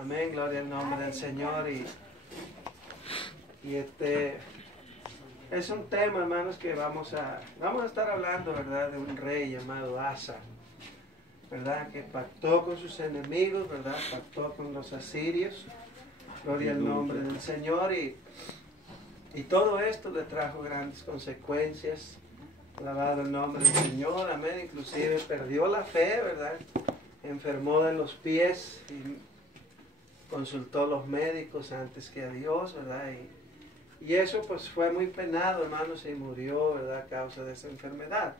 Amén, gloria al nombre del Señor. Y este es un tema, hermanos, que vamos a estar hablando, ¿verdad? De un rey llamado Asa, ¿verdad? Que pactó con sus enemigos, ¿verdad? Pactó con los asirios. Gloria al nombre del Señor. Y todo esto le trajo grandes consecuencias. Alabado el nombre del Señor, amén. Inclusive perdió la fe, ¿verdad? Enfermó de los pies y consultó a los médicos antes que a Dios, ¿verdad? Y eso pues fue muy penado, hermanos, y murió, ¿verdad? A causa de esa enfermedad.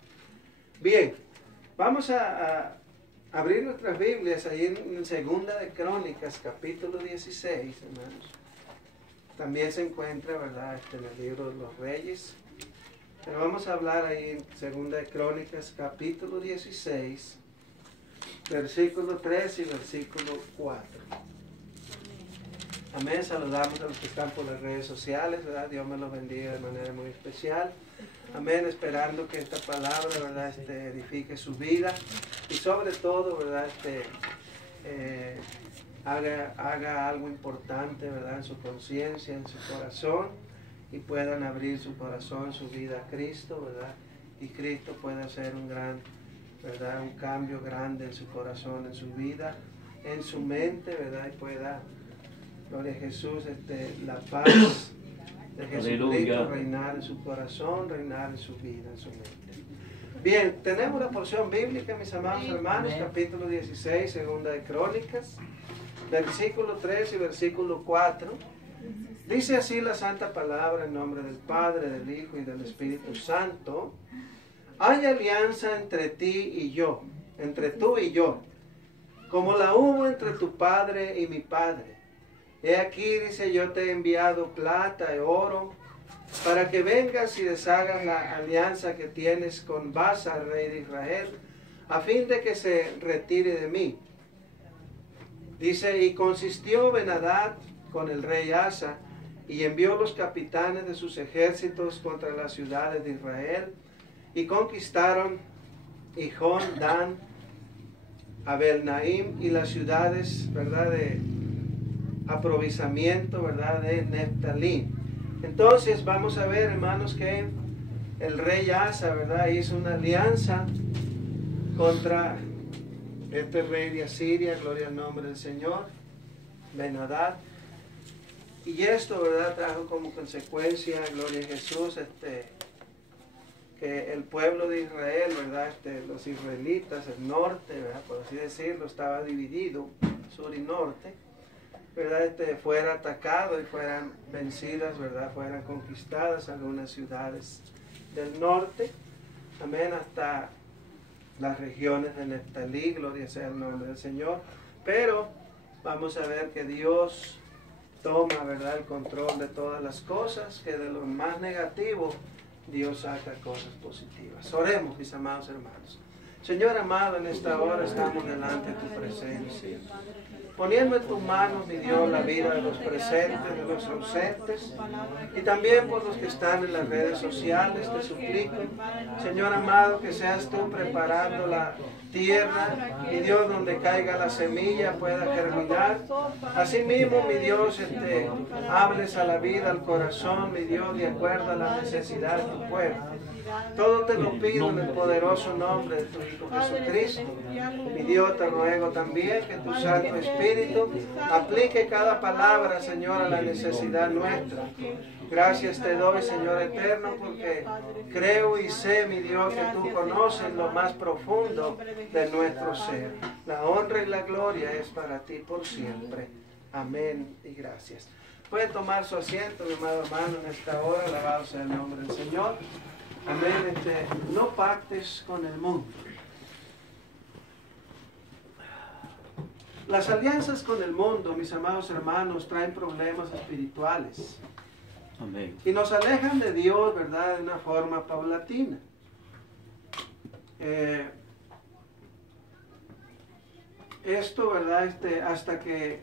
Bien, vamos a abrir nuestras Biblias ahí en Segunda de Crónicas, capítulo 16, hermanos. También se encuentra, ¿verdad? En el libro de los Reyes. Pero vamos a hablar ahí en Segunda de Crónicas, capítulo 16, versículo 3 y versículo 4. Amén. Saludamos a los que están por las redes sociales, ¿verdad? Dios me los bendiga de manera muy especial. Amén. Esperando que esta palabra, ¿verdad? Edifique su vida y sobre todo, ¿verdad? Haga algo importante, ¿verdad? En su conciencia, en su corazón, y puedan abrir su corazón, su vida a Cristo, ¿verdad? Y Cristo pueda hacer un cambio grande en su corazón, en su vida, en su mente, ¿verdad? Y pueda, gloria a Jesús, la paz de Jesucristo reinar en su corazón, reinar en su vida, en su mente. Bien, tenemos la porción bíblica, mis amados hermanos, capítulo 16, Segunda de Crónicas, versículo 3 y versículo 4. Dice así la santa palabra en nombre del Padre, del Hijo y del Espíritu Santo. Hay alianza entre ti y yo, entre tú y yo, como la hubo entre tu padre y mi padre. He aquí, dice, yo te he enviado plata y oro, para que vengas y deshagas la alianza que tienes con Baasa, rey de Israel, a fin de que se retire de mí. Dice, y consistió Ben-Hadad con el rey Asa, y envió los capitanes de sus ejércitos contra las ciudades de Israel, y conquistaron Hijón, Dan, Abel-Naim, y las ciudades, ¿verdad?, de aprovisionamiento, ¿verdad?, de Neftalí. Entonces vamos a ver, hermanos, que el rey Asa, ¿verdad?, hizo una alianza contra este rey de Asiria, gloria al nombre del Señor, Ben-Hadad. Y esto, ¿verdad?, trajo como consecuencia, gloria a Jesús, que el pueblo de Israel, ¿verdad?, los israelitas, el norte, ¿verdad?, por así decirlo, estaba dividido, sur y norte, ¿verdad?, fuera atacado y fueran vencidas, ¿verdad?, fueran conquistadas algunas ciudades del norte, amén, hasta las regiones de Neftalí, gloria sea el nombre del Señor. Pero vamos a ver que Dios toma, ¿verdad?, el control de todas las cosas, que de lo más negativo Dios saca cosas positivas. Oremos, mis amados hermanos. Señor amado, en esta hora estamos delante de tu presencia, poniendo en tus manos, mi Dios, la vida de los presentes, de los ausentes, y también por los que están en las redes sociales. Te suplico, Señor amado, que seas tú preparando la tierra, mi Dios, donde caiga la semilla pueda germinar. Asimismo, mi Dios, hables a la vida, al corazón, mi Dios, de acuerdo a la necesidad de tu pueblo. Todo te lo pido en el poderoso nombre de tu Hijo Jesucristo. Mi Dios, te ruego también que tu Santo Espíritu aplique cada palabra, Señor, a la necesidad nuestra. Gracias te doy, Señor eterno, porque creo y sé, mi Dios, que tú conoces lo más profundo de nuestro ser. La honra y la gloria es para ti por siempre. Amén y gracias. Puede tomar su asiento, mi amado hermano, en esta hora. Alabado sea el nombre del Señor. Amén. No pactes con el mundo. Las alianzas con el mundo, mis amados hermanos, traen problemas espirituales. Amén. Y nos alejan de Dios, ¿verdad?, de una forma paulatina. Esto, ¿verdad?, hasta que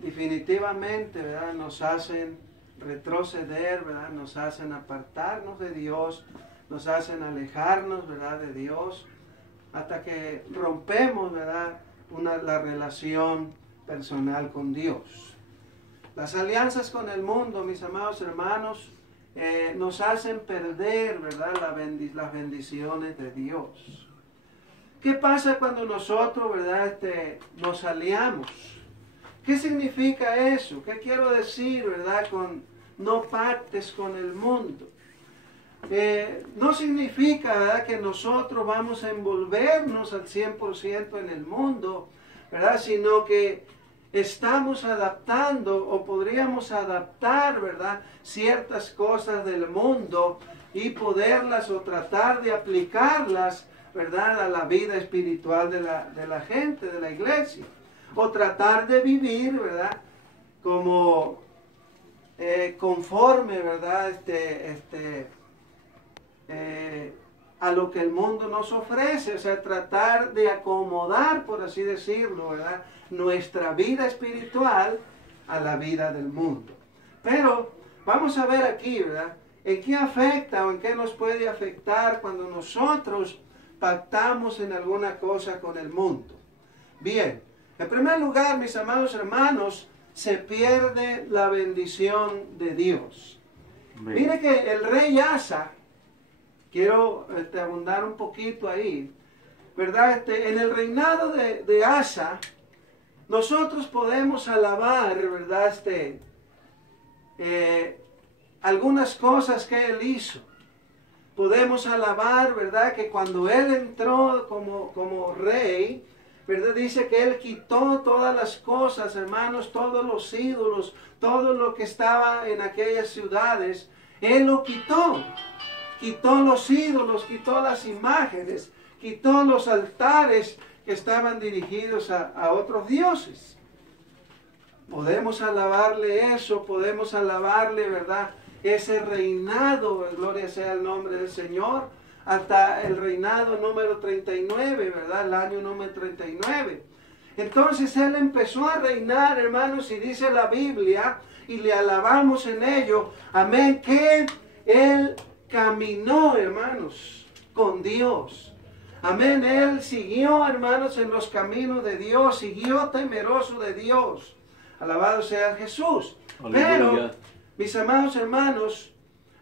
definitivamente, ¿verdad?, nos hacen retroceder, ¿verdad?, nos hacen apartarnos de Dios, nos hacen alejarnos, ¿verdad?, de Dios, hasta que rompemos, ¿verdad?, la relación personal con Dios. Las alianzas con el mundo, mis amados hermanos, nos hacen perder, ¿verdad?, las bendiciones de Dios. ¿Qué pasa cuando nosotros, ¿verdad?, nos aliamos? ¿Qué significa eso? ¿Qué quiero decir, verdad, con no pactes con el mundo? No significa, ¿verdad?, que nosotros vamos a envolvernos al 100% en el mundo, ¿verdad?, sino que estamos adaptando o podríamos adaptar, ¿verdad?, ciertas cosas del mundo y poderlas o tratar de aplicarlas, ¿verdad?, a la vida espiritual de la gente, de la iglesia. O tratar de vivir, ¿verdad?, como conforme, ¿verdad?, a lo que el mundo nos ofrece. O sea, tratar de acomodar, por así decirlo, ¿verdad?, nuestra vida espiritual a la vida del mundo. Pero vamos a ver aquí, ¿verdad?, en qué afecta o en qué nos puede afectar cuando nosotros pactamos en alguna cosa con el mundo. Bien, en primer lugar, mis amados hermanos, se pierde la bendición de Dios. Bien. Mire que el rey Asa, quiero abundar un poquito ahí, ¿verdad? En el reinado de Asa, nosotros podemos alabar, ¿verdad?, algunas cosas que él hizo. Podemos alabar, ¿verdad?, que cuando él entró como rey, ¿verdad?, dice que él quitó todas las cosas, hermanos, todos los ídolos, todo lo que estaba en aquellas ciudades, él lo quitó. Quitó los ídolos, quitó las imágenes, quitó los altares que estaban dirigidos a otros dioses. Podemos alabarle eso, podemos alabarle, ¿verdad?, ese reinado, gloria sea el nombre del Señor, hasta el reinado número 39, ¿verdad?, el año número 39. Entonces él empezó a reinar, hermanos, y dice la Biblia, y le alabamos en ello, amén, que él caminó, hermanos, con Dios. Amén, él siguió, hermanos, en los caminos de Dios, siguió temeroso de Dios. Alabado sea Jesús. Aleluya. Pero, mis amados hermanos,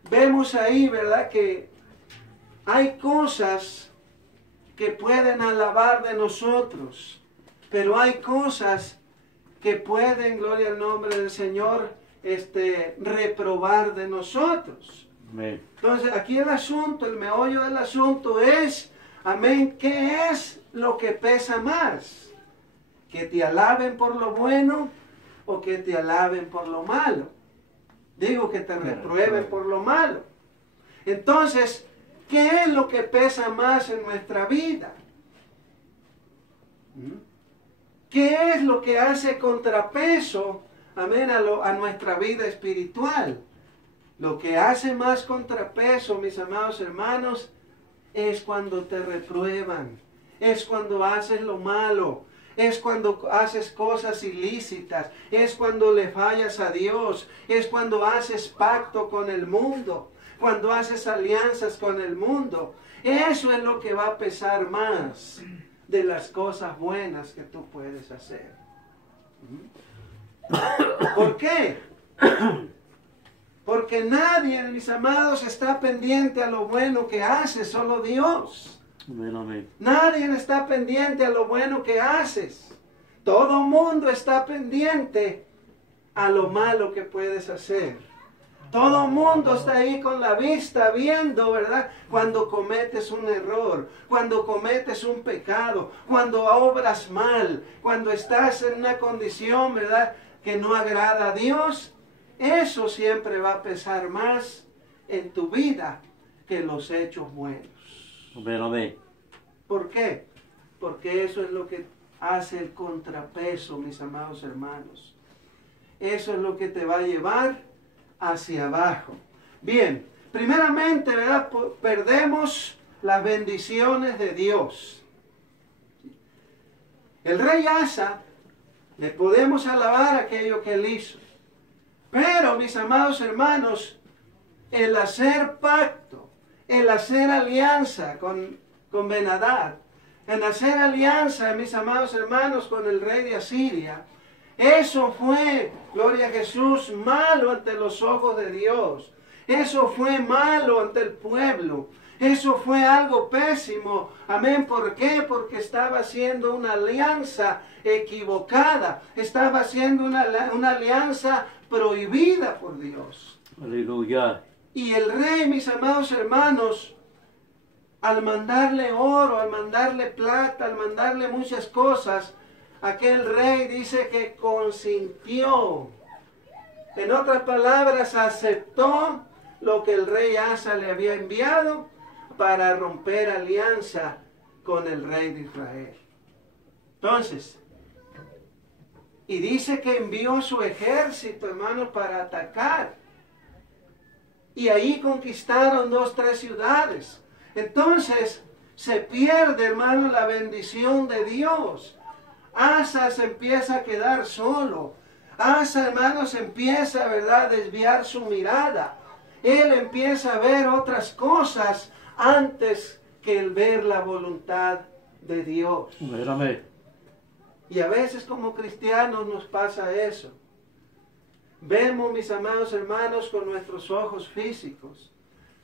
vemos ahí, ¿verdad?, que hay cosas que pueden alabar de nosotros, pero hay cosas que pueden, gloria al nombre del Señor, reprobar de nosotros. Amén. Entonces, aquí el asunto, el meollo del asunto es, amén, ¿qué es lo que pesa más? ¿Que te alaben por lo bueno o que te alaben por lo malo? Digo, que te reprueben por lo malo. Entonces, ¿qué es lo que pesa más en nuestra vida? ¿Qué es lo que hace contrapeso, amén, a nuestra vida espiritual? Lo que hace más contrapeso, mis amados hermanos, es cuando te reprueban, es cuando haces lo malo, es cuando haces cosas ilícitas, es cuando le fallas a Dios, es cuando haces pacto con el mundo, cuando haces alianzas con el mundo. Eso es lo que va a pesar más de las cosas buenas que tú puedes hacer. ¿Por qué? Porque nadie, mis amados, está pendiente a lo bueno que hace, solo Dios. Amén, amén. Nadie está pendiente a lo bueno que haces. Todo mundo está pendiente a lo malo que puedes hacer. Todo mundo está ahí con la vista viendo, ¿verdad?, cuando cometes un error, cuando cometes un pecado, cuando obras mal, cuando estás en una condición, ¿verdad?, que no agrada a Dios. Eso siempre va a pesar más en tu vida que los hechos buenos. Amén, amén. ¿Por qué? Porque eso es lo que hace el contrapeso, mis amados hermanos. Eso es lo que te va a llevar hacia abajo. Bien, primeramente, ¿verdad?, perdemos las bendiciones de Dios. El rey Asa, le podemos alabar aquello que él hizo. Pero, mis amados hermanos, el hacer pacto, el hacer alianza con Ben-Hadad, el hacer alianza, mis amados hermanos, con el rey de Asiria, Eso fue, gloria a Jesús, malo ante los ojos de Dios. Eso fue malo ante el pueblo. Eso fue algo pésimo. Amén. ¿Por qué? Porque estaba haciendo una alianza equivocada. Estaba haciendo una alianza prohibida por Dios. Aleluya. Y el rey, mis amados hermanos, al mandarle oro, al mandarle plata, al mandarle muchas cosas, aquel rey dice que consintió. En otras palabras, aceptó lo que el rey Asa le había enviado para romper alianza con el rey de Israel. Entonces, y dice que envió su ejército, hermanos, para atacar. Y ahí conquistaron 2, 3 ciudades. Entonces, se pierde, hermano, la bendición de Dios. Asa se empieza a quedar solo. Asa, hermanos, empieza, ¿verdad?, a desviar su mirada. Él empieza a ver otras cosas antes que el ver la voluntad de Dios. Amén. Y a veces como cristianos nos pasa eso. Vemos, mis amados hermanos, con nuestros ojos físicos.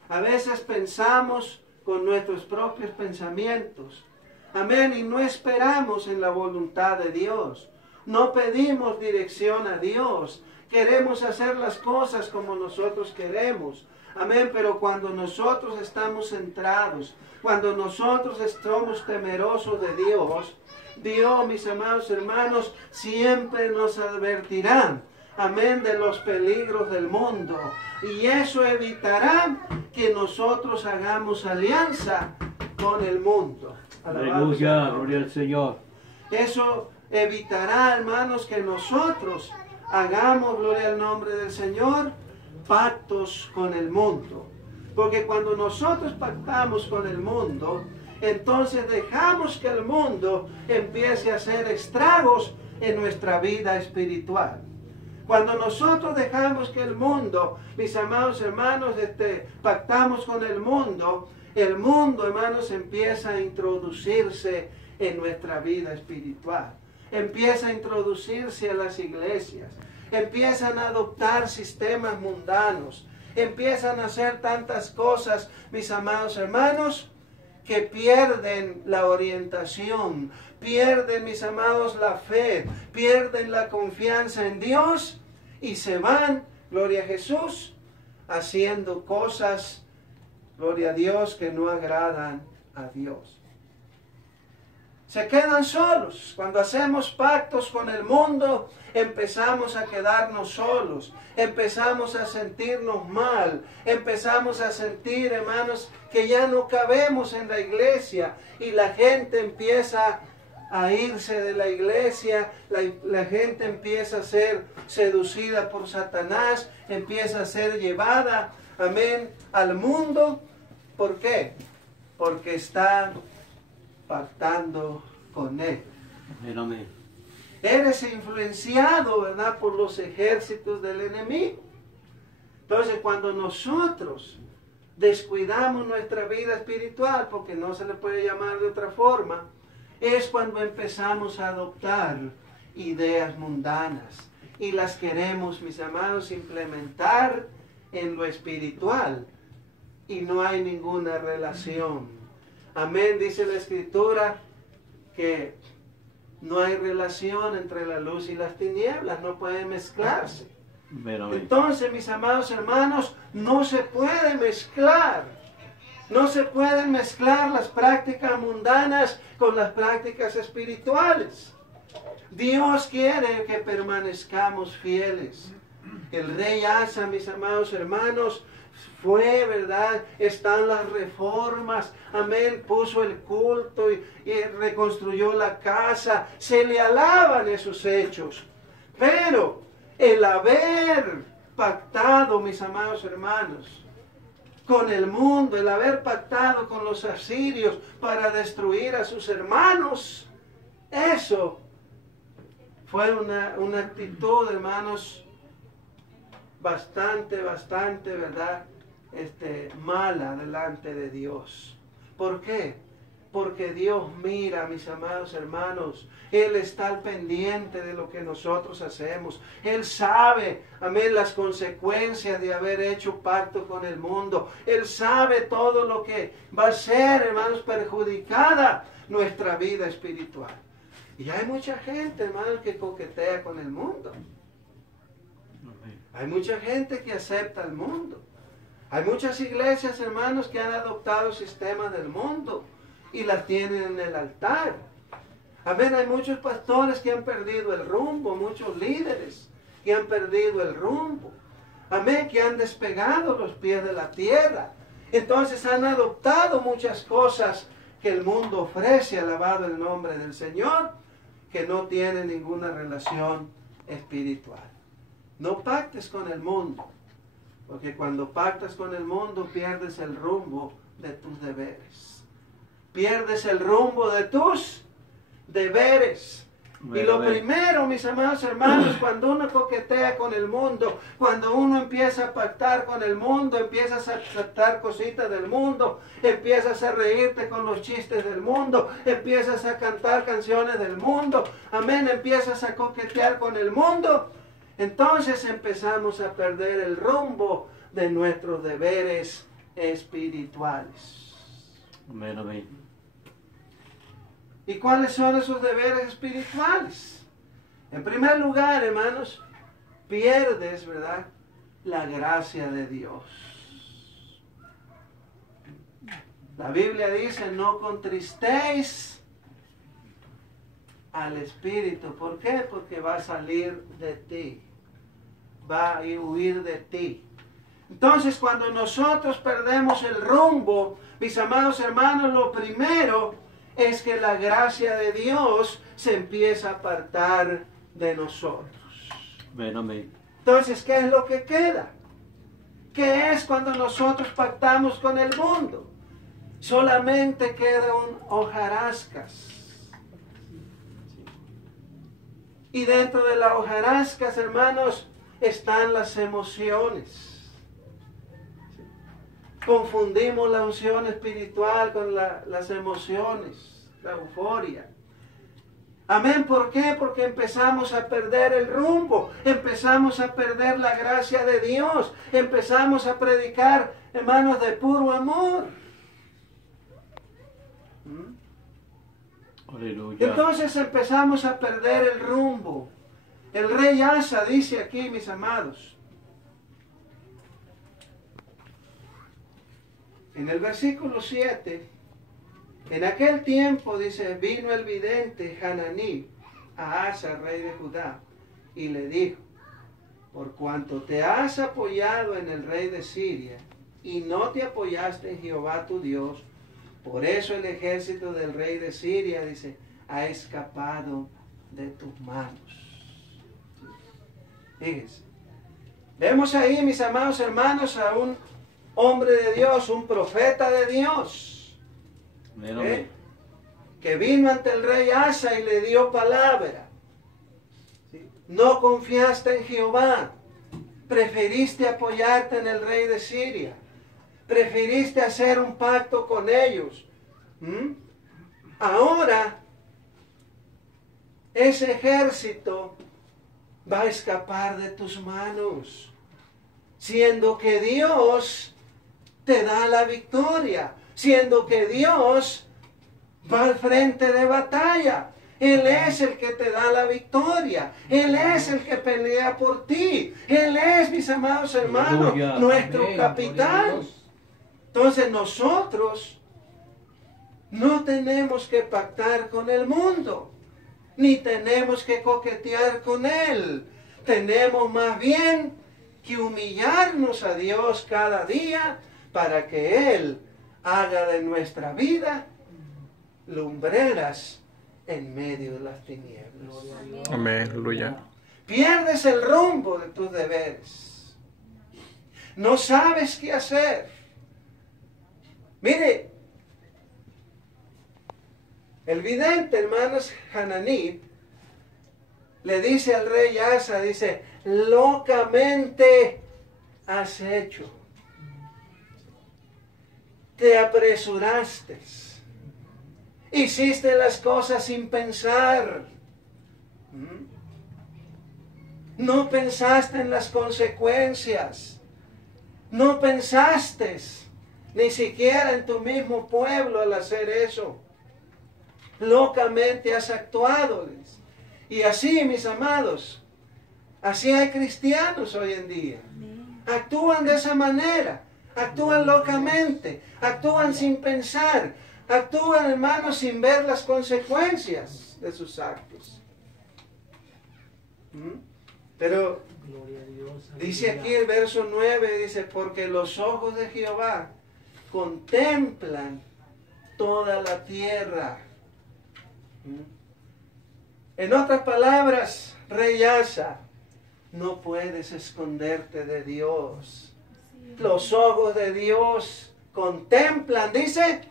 A veces pensamos con nuestros propios pensamientos. Amén. Y no esperamos en la voluntad de Dios. No pedimos dirección a Dios. Queremos hacer las cosas como nosotros queremos. Amén. Pero cuando nosotros estamos centrados, cuando nosotros estamos temerosos de Dios, Dios, mis amados hermanos, siempre nos advertirá. Amén, de los peligros del mundo. Y eso evitará que nosotros hagamos alianza con el mundo. Aleluya, gloria al Señor. Eso evitará, hermanos, que nosotros hagamos, gloria al nombre del Señor, pactos con el mundo. Porque cuando nosotros pactamos con el mundo, entonces dejamos que el mundo empiece a hacer estragos en nuestra vida espiritual. Cuando nosotros dejamos que el mundo, mis amados hermanos, pactamos con el mundo, hermanos, empieza a introducirse en nuestra vida espiritual. Empieza a introducirse a las iglesias. Empiezan a adoptar sistemas mundanos. Empiezan a hacer tantas cosas, mis amados hermanos, que pierden la orientación, pierden, mis amados, la fe, pierden la confianza en Dios y se van, gloria a Jesús, haciendo cosas, gloria a Dios, que no agradan a Dios. Se quedan solos. Cuando hacemos pactos con el mundo, empezamos a quedarnos solos. Empezamos a sentirnos mal. Empezamos a sentir, hermanos, que ya no cabemos en la iglesia. Y la gente empieza a irse de la iglesia. La gente empieza a ser seducida por Satanás. Empieza a ser llevada, amén, al mundo. ¿Por qué? Porque está pactando con él. Amén. Eres influenciado, ¿verdad?, por los ejércitos del enemigo. Entonces, cuando nosotros descuidamos nuestra vida espiritual, porque no se le puede llamar de otra forma, es cuando empezamos a adoptar ideas mundanas y las queremos, mis amados, implementar en lo espiritual y no hay ninguna relación. Amén, dice la Escritura que no hay relación entre la luz y las tinieblas, no pueden mezclarse. Amén. Entonces, mis amados hermanos, no se puede mezclar. No se pueden mezclar las prácticas mundanas con las prácticas espirituales. Dios quiere que permanezcamos fieles. El rey Asa, mis amados hermanos, fue, ¿verdad? Están las reformas, amén, puso el culto y reconstruyó la casa, se le alaban esos hechos. Pero el haber pactado, mis amados hermanos, con el mundo, el haber pactado con los asirios para destruir a sus hermanos, eso fue una actitud, hermanos, bastante, ¿verdad?, mala delante de Dios. ¿Por qué? Porque Dios mira, mis amados hermanos, Él está al pendiente de lo que nosotros hacemos. Él sabe, amén, las consecuencias de haber hecho pacto con el mundo. Él sabe todo lo que va a ser, hermanos, perjudicada nuestra vida espiritual. Y hay mucha gente, hermanos, que coquetea con el mundo. Hay mucha gente que acepta el mundo. Hay muchas iglesias, hermanos, que han adoptado sistemas del mundo y las tienen en el altar. Amén, hay muchos pastores que han perdido el rumbo, muchos líderes que han perdido el rumbo. Amén, que han despegado los pies de la tierra. Entonces han adoptado muchas cosas que el mundo ofrece, alabado el nombre del Señor, que no tienen ninguna relación espiritual. No pactes con el mundo, porque cuando pactas con el mundo pierdes el rumbo de tus deberes. Pierdes el rumbo de tus deberes. Y lo primero, mis amados hermanos, cuando uno coquetea con el mundo, cuando uno empieza a pactar con el mundo, empiezas a aceptar cositas del mundo, empiezas a reírte con los chistes del mundo, empiezas a cantar canciones del mundo, amén, empiezas a coquetear con el mundo, entonces empezamos a perder el rumbo de nuestros deberes espirituales. Amén, amén. ¿Y cuáles son esos deberes espirituales? En primer lugar, hermanos, pierdes, ¿verdad?, la gracia de Dios. La Biblia dice, no contristéis al Espíritu. ¿Por qué? Porque va a salir de ti. Va a huir de ti. Entonces, cuando nosotros perdemos el rumbo, mis amados hermanos, lo primero es que la gracia de Dios se empieza a apartar de nosotros. Amén, amén. Entonces, ¿qué es lo que queda? ¿Qué es cuando nosotros pactamos con el mundo? Solamente queda un hojarascas. Y dentro de la hojarascas, hermanos, están las emociones. Confundimos la unción espiritual con las emociones, la euforia. Amén, ¿por qué? Porque empezamos a perder el rumbo, empezamos a perder la gracia de Dios, empezamos a predicar, hermanos, de puro amor. Aleluya. Entonces empezamos a perder el rumbo. El rey Asa dice aquí, mis amados, en el versículo 7, en aquel tiempo, dice, vino el vidente Hananí a Asa, rey de Judá, y le dijo, por cuanto te has apoyado en el rey de Siria, y no te apoyaste en Jehová tu Dios, por eso el ejército del rey de Siria, dice, ha escapado de tus manos. Fíjense, vemos ahí, mis amados hermanos, a un hombre de Dios, un profeta de Dios, que vino ante el rey Asa y le dio palabra. ¿Sí? No confiaste en Jehová, preferiste apoyarte en el rey de Siria, preferiste hacer un pacto con ellos. Ahora ese ejército va a escapar de tus manos, siendo que Dios te da la victoria, siendo que Dios va al frente de batalla. Él es el que te da la victoria. Él es el que pelea por ti. Él es, mis amados hermanos, nuestro capitán. Entonces nosotros no tenemos que pactar con el mundo, ni tenemos que coquetear con él. Tenemos más bien que humillarnos a Dios cada día para que Él haga de nuestra vida lumbreras en medio de las tinieblas. Amén, aleluya. Pierdes el rumbo de tus deberes. No sabes qué hacer. Mire, el vidente, hermanos, Hananí, le dice al rey Asa, dice, locamente has hecho. Te apresuraste Hiciste las cosas sin pensar. No pensaste en las consecuencias. No pensaste ni siquiera en tu mismo pueblo al hacer eso. Locamente has actuado. Y así, mis amados, así hay cristianos hoy en día. Actúan de esa manera. Actúan locamente. Actúan sin pensar. Actúan, hermanos, sin ver las consecuencias de sus actos. Pero dice aquí el verso 9, dice, porque los ojos de Jehová contemplan toda la tierra. En otras palabras, Rey Asa, no puedes esconderte de Dios. Los ojos de Dios contemplan, dice,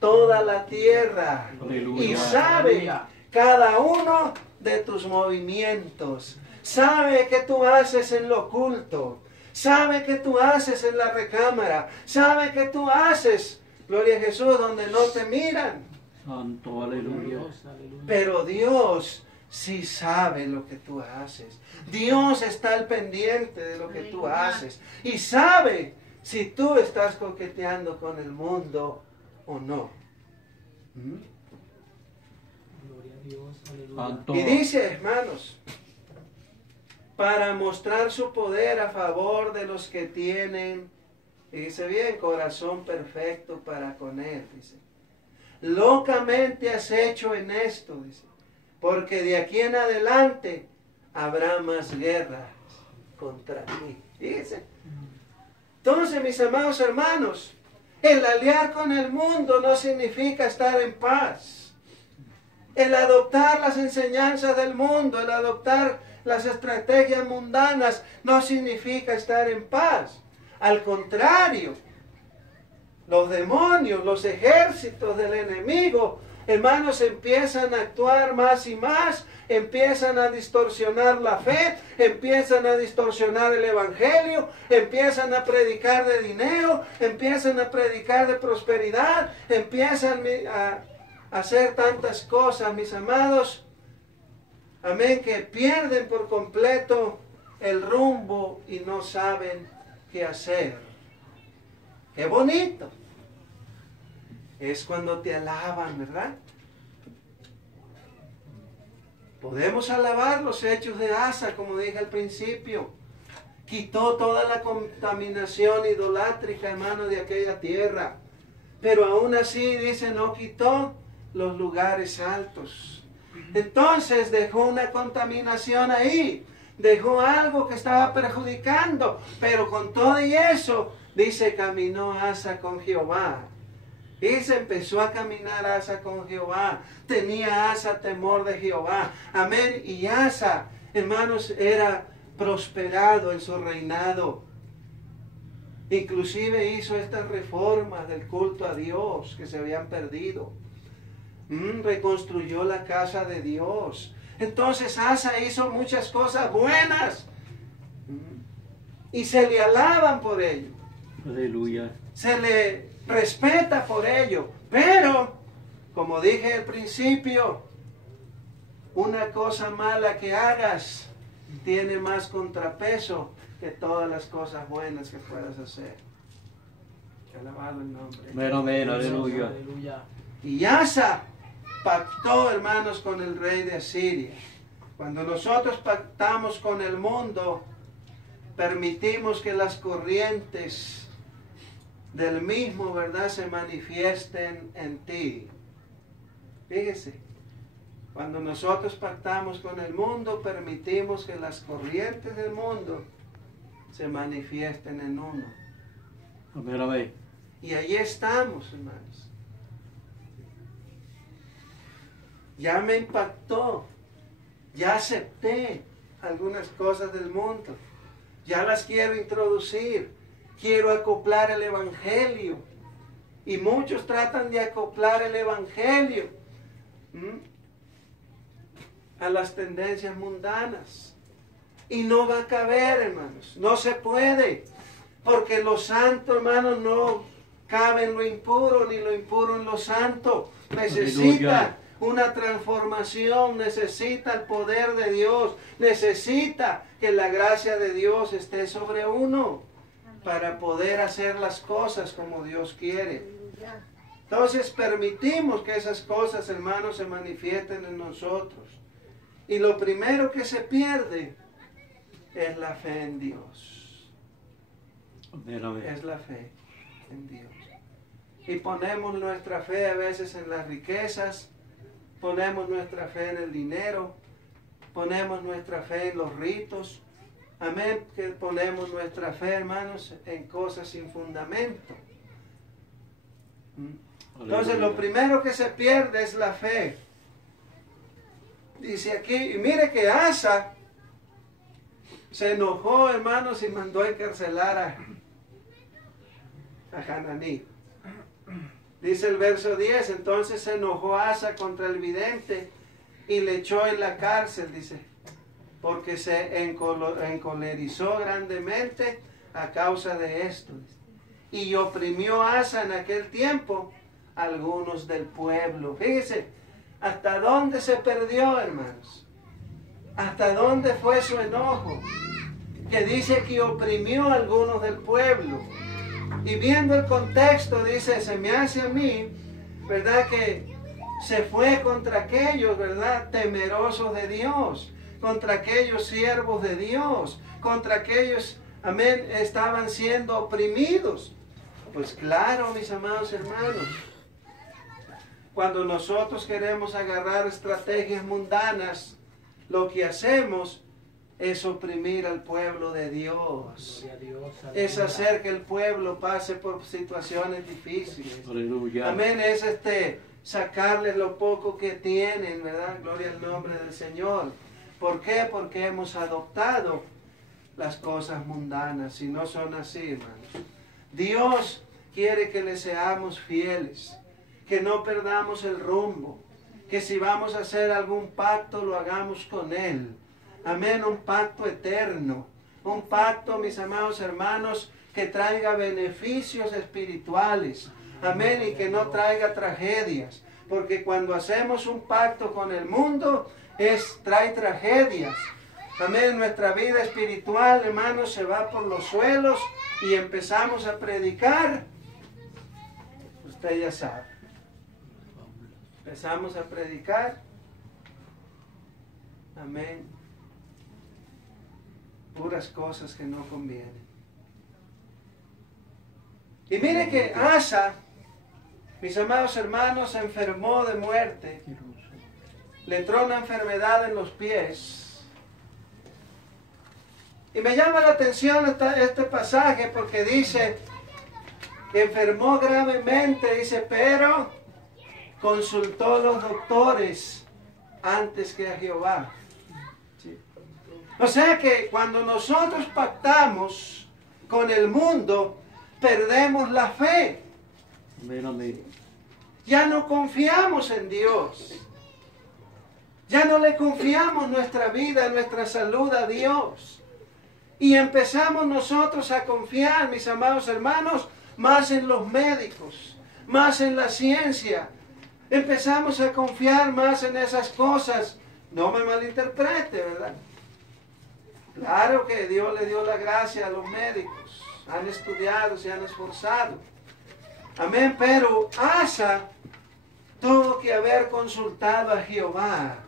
toda la tierra. Aleluya. Y sabe cada uno de tus movimientos. Sabe que tú haces en lo oculto. Sabe que tú haces en la recámara. Sabe que tú haces, gloria a Jesús, donde no te miran. Santo, aleluya. Pero Dios sí sabe lo que tú haces. Dios está al pendiente de lo que tú haces. Y sabe si tú estás coqueteando con el mundo o no. Santo. Y dice, hermanos, para mostrar su poder a favor de los que tienen, y dice bien, corazón perfecto para con él, dice. Locamente has hecho en esto, dice, porque de aquí en adelante habrá más guerras contra ti. Dice. Entonces, mis amados hermanos, el aliar con el mundo no significa estar en paz. El adoptar las enseñanzas del mundo, el adoptar las estrategias mundanas, no significa estar en paz. Al contrario, los demonios, los ejércitos del enemigo, hermanos, empiezan a actuar más y más, empiezan a distorsionar la fe, empiezan a distorsionar el evangelio, empiezan a predicar de dinero, empiezan a predicar de prosperidad, empiezan a hacer tantas cosas, mis amados, amén, que pierden por completo el rumbo y no saben qué hacer. ¡Qué bonito! Es cuando te alaban, ¿verdad? Podemos alabar los hechos de Asa, como dije al principio. Quitó toda la contaminación idolátrica, hermano, de aquella tierra. Pero aún así, dice, no quitó los lugares altos. Entonces dejó una contaminación ahí. Dejó algo que estaba perjudicando. Pero con todo y eso, dice, caminó Asa con Jehová. Y se empezó a caminar Asa con Jehová. Tenía Asa temor de Jehová. Amén. Y Asa, hermanos, era prosperado en su reinado. Inclusive hizo estas reformas del culto a Dios que se habían perdido. Reconstruyó la casa de Dios. Entonces Asa hizo muchas cosas buenas. Y se le alaban por ello. Aleluya. Se le respeta por ello, pero, como dije al principio, una cosa mala que hagas tiene más contrapeso que todas las cosas buenas que puedas hacer. Alabado el nombre. Amén, amén, aleluya. Y Asa pactó, hermanos, con el rey de Asiria. Cuando nosotros pactamos con el mundo, permitimos que las corrientes del mismo, ¿verdad?, se manifiesten en ti. Fíjese, cuando nosotros pactamos con el mundo, permitimos que las corrientes del mundo se manifiesten en uno. Amén, amén. Y allí estamos, hermanos. Ya me impactó, ya acepté algunas cosas del mundo, ya las quiero introducir. Quiero acoplar el evangelio. Y muchos tratan de acoplar el evangelio a las tendencias mundanas. Y no va a caber, hermanos. No se puede. Porque lo santo, hermanos, cabe en lo impuro, ni lo impuro en lo santo. Necesita Aleluya. una transformación, necesita el poder de Dios, necesita que la gracia de Dios esté sobre uno para poder hacer las cosas como Dios quiere. Entonces permitimos que esas cosas, hermanos, se manifiesten en nosotros. Y lo primero que se pierde es la fe en Dios. Amén, amén. Es la fe en Dios. Y ponemos nuestra fe a veces en las riquezas, ponemos nuestra fe en el dinero, ponemos nuestra fe en los ritos. Amén, que ponemos nuestra fe, hermanos, en cosas sin fundamento. Entonces lo primero que se pierde es la fe. Dice aquí, y mire que Asa se enojó, hermanos, y mandó a encarcelar a Hananí. Dice el verso 10, entonces se enojó Asa contra el vidente y le echó en la cárcel, dice, porque se encolerizó grandemente a causa de esto. Y oprimió Asa en aquel tiempo a algunos del pueblo. Fíjese, hasta dónde se perdió, hermanos. Hasta dónde fue su enojo. Que dice que oprimió a algunos del pueblo. Y viendo el contexto, dice, se me hace a mí, ¿verdad? Que se fue contra aquellos, ¿verdad? Temerosos de Dios, contra aquellos siervos de Dios, contra aquellos, amén, estaban siendo oprimidos. Pues claro, mis amados hermanos, cuando nosotros queremos agarrar estrategias mundanas, lo que hacemos es oprimir al pueblo de Dios. Es hacer que el pueblo pase por situaciones difíciles. Aleluya. Amén, es sacarles lo poco que tienen, ¿verdad? Gloria al nombre del Señor. ¿Por qué? Porque hemos adoptado las cosas mundanas y no son así, hermanos. Dios quiere que le seamos fieles, que no perdamos el rumbo, que si vamos a hacer algún pacto lo hagamos con Él. Amén, un pacto eterno, un pacto, mis amados hermanos, que traiga beneficios espirituales. Amén, y que no traiga tragedias, porque cuando hacemos un pacto con el mundo, trae tragedias. Amén, nuestra vida espiritual, hermanos, se va por los suelos y empezamos a predicar. Usted ya sabe. Empezamos a predicar. Amén. Puras cosas que no convienen. Y mire que Asa, mis amados hermanos, se enfermó de muerte. Le entró una enfermedad en los pies. Y me llama la atención este pasaje porque dice que enfermó gravemente, dice, pero consultó a los doctores antes que a Jehová. ¿Sí? O sea que cuando nosotros pactamos con el mundo, perdemos la fe. Amén, amén. Ya no confiamos en Dios. Ya no le confiamos nuestra vida, nuestra salud a Dios. Y empezamos nosotros a confiar, mis amados hermanos, más en los médicos, más en la ciencia. Empezamos a confiar más en esas cosas. No me malinterprete, ¿verdad? Claro que Dios le dio la gracia a los médicos. Han estudiado, se han esforzado. Amén, pero Asa tuvo que haber consultado a Jehová.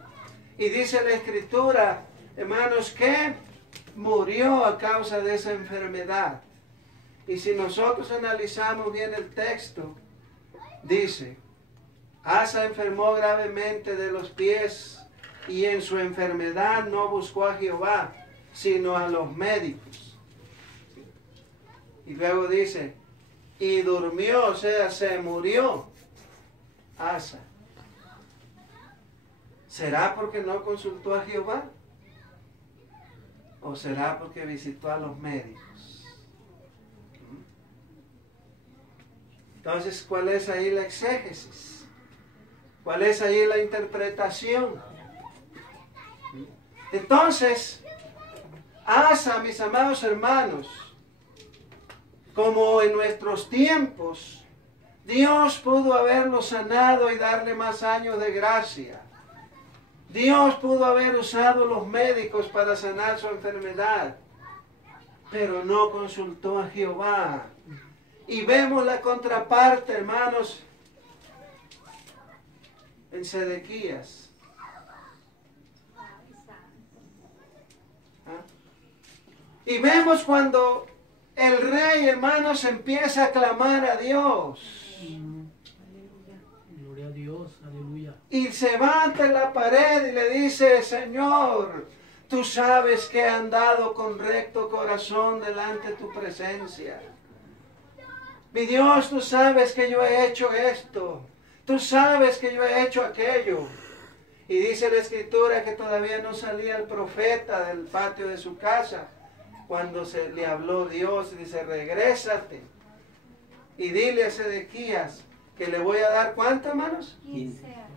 Y dice la Escritura, hermanos, que murió a causa de esa enfermedad. Y si nosotros analizamos bien el texto, dice, Asa enfermó gravemente de los pies y en su enfermedad no buscó a Jehová, sino a los médicos. Y luego dice, y durmió, o sea, se murió Asa. ¿Será porque no consultó a Jehová? ¿O será porque visitó a los médicos? Entonces, ¿cuál es ahí la exégesis? ¿Cuál es ahí la interpretación? Entonces, Asa, mis amados hermanos, como en nuestros tiempos, Dios pudo haberlo sanado y darle más años de gracia. Dios pudo haber usado los médicos para sanar su enfermedad, pero no consultó a Jehová. Y vemos la contraparte, hermanos, en Sedequías. ¿Ah? Y vemos cuando el rey, hermanos, empieza a clamar a Dios. Gloria a Dios, aleluya. Y se va ante la pared y le dice, Señor, tú sabes que he andado con recto corazón delante de tu presencia. Mi Dios, tú sabes que yo he hecho esto. Tú sabes que yo he hecho aquello. Y dice la Escritura que todavía no salía el profeta del patio de su casa cuando se le habló Dios y dice, regrésate y dile a Sedequías que le voy a dar, ¿cuántos, hermanos?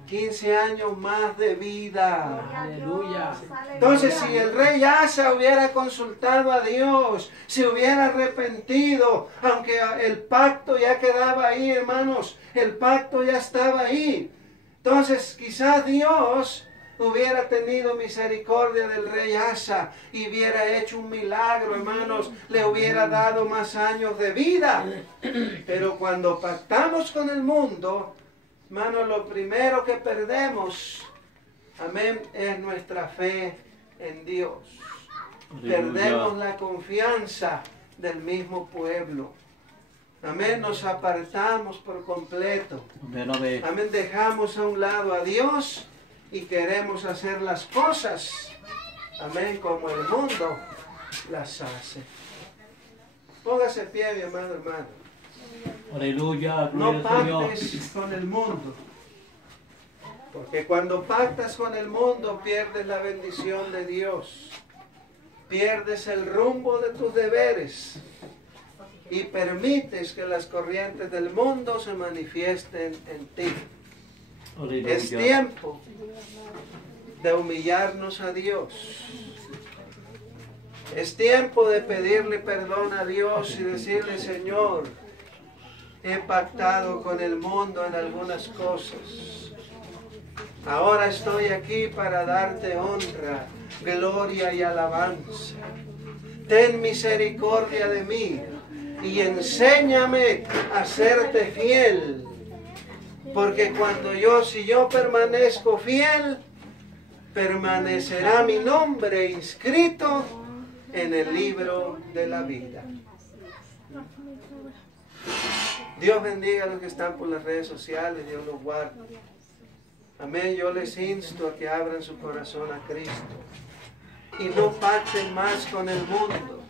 15 años más de vida. Aleluya. Entonces, si el rey Asa hubiera consultado a Dios, se hubiera arrepentido, aunque el pacto ya quedaba ahí, hermanos, el pacto ya estaba ahí. Entonces, quizás Dios hubiera tenido misericordia del rey Asa y hubiera hecho un milagro, hermanos, le hubiera dado más años de vida. Pero cuando pactamos con el mundo, hermanos, lo primero que perdemos, amén, es nuestra fe en Dios. Perdemos la confianza del mismo pueblo. Amén, nos apartamos por completo. Amén, amén. Amén, dejamos a un lado a Dios y queremos hacer las cosas, amén, como el mundo las hace. Póngase pie, mi amado hermano. Aleluya, No gloria al Señor. pactes con el mundo, porque cuando pactas con el mundo pierdes la bendición de Dios, pierdes el rumbo de tus deberes y permites que las corrientes del mundo se manifiesten en ti. Aleluya. Es tiempo de humillarnos a Dios. Es tiempo de pedirle perdón a Dios y decirle, Señor, he pactado con el mundo en algunas cosas. Ahora estoy aquí para darte honra, gloria y alabanza. Ten misericordia de mí y enséñame a serte fiel. Porque si yo permanezco fiel, permanecerá mi nombre inscrito en el libro de la vida. Dios bendiga a los que están por las redes sociales, Dios los guarde. Amén, yo les insto a que abran su corazón a Cristo y no pacten más con el mundo,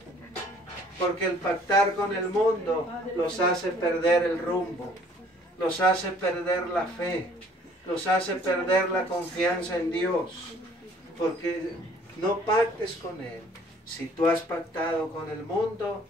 porque el pactar con el mundo los hace perder el rumbo, los hace perder la fe, los hace perder la confianza en Dios, porque no pactes con Él. Si tú has pactado con el mundo,